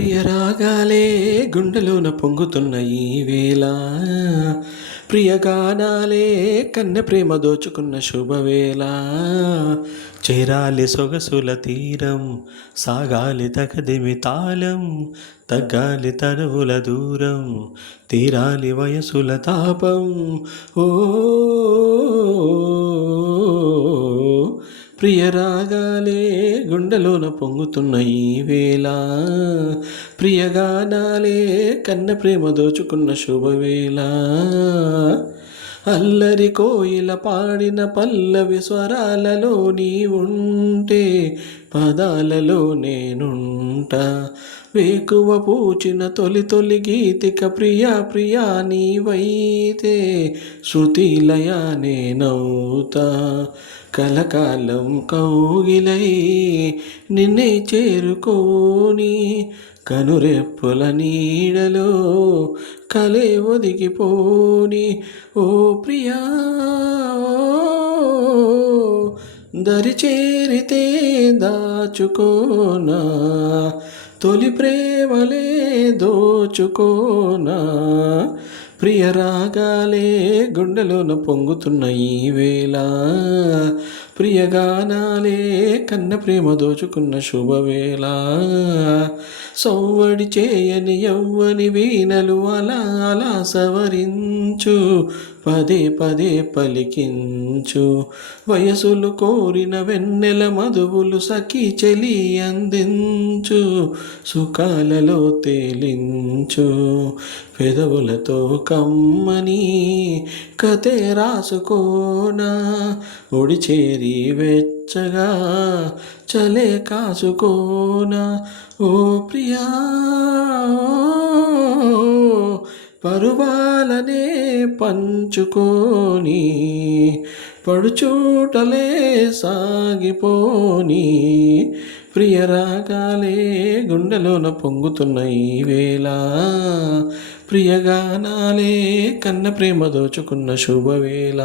ప్రియరాగాలే గుండెలోన పొంగుతున్న ఈ వేళ, ప్రియగానాలే కన్నె ప్రేమ దోచుకున్న శుభవేళ. చేరాలి సొగసుల తీరం, సాగాలి తగదిమి తాళం, తగ్గాలి తనువుల దూరం, తీరాలి వయసుల తాపం. ఓ ప్రియరాగాలే గుండెలోన పొంగుతున్న ఈ వేళ, ప్రియగానాలే కన్న ప్రేమ దోచుకున్న శుభవేళ. అల్లరి కోయిల పాడిన పల్లవి స్వరాలలో నీ ఉంటే, పదాలలో నేనుంటా. వేకువ పూచిన తొలి తొలి గీతిక ప్రియా ప్రియా నీవైతే, శృతిలయ నేనవుతా. కలకాలం కౌగిలై నిన్నే చేరుకోని, కనురెప్పుల నీడలో కలే ఒదిగిపోని. ఓ ప్రియా దరి చేరితే దాచుకోనా, తొలి ప్రేమలే దోచుకోనా. ప్రియరాగాలే గుండెలోన పొంగుతున్న ఈ వేళ, ప్రియగానాలే కన్న ప్రేమ దోచుకున్న శుభవేళ. సవ్వడి చేయని యవ్వని వీణలు అలా అలా సవరించు, పదే పదే పలికించు. వయసులు కోరిన వెన్నెల మధువులు సఖి చెలి అందించు, సుఖాలలో తేలించు. పెదవులతో కమ్మని కథే రాసుకోనా, ఒడి చేరి వెచ్చగా చలే కాసుకోనా. ఓ ప్రియా పరువాలనే పంచుకోని, పడుచూటలే సాగిపోని. ప్రియరాగాలే గుండెలోన పొంగుతున్న ఈ వేళ, ప్రియగానాలే కన్న ప్రేమ దోచుకున్న శుభవేళ.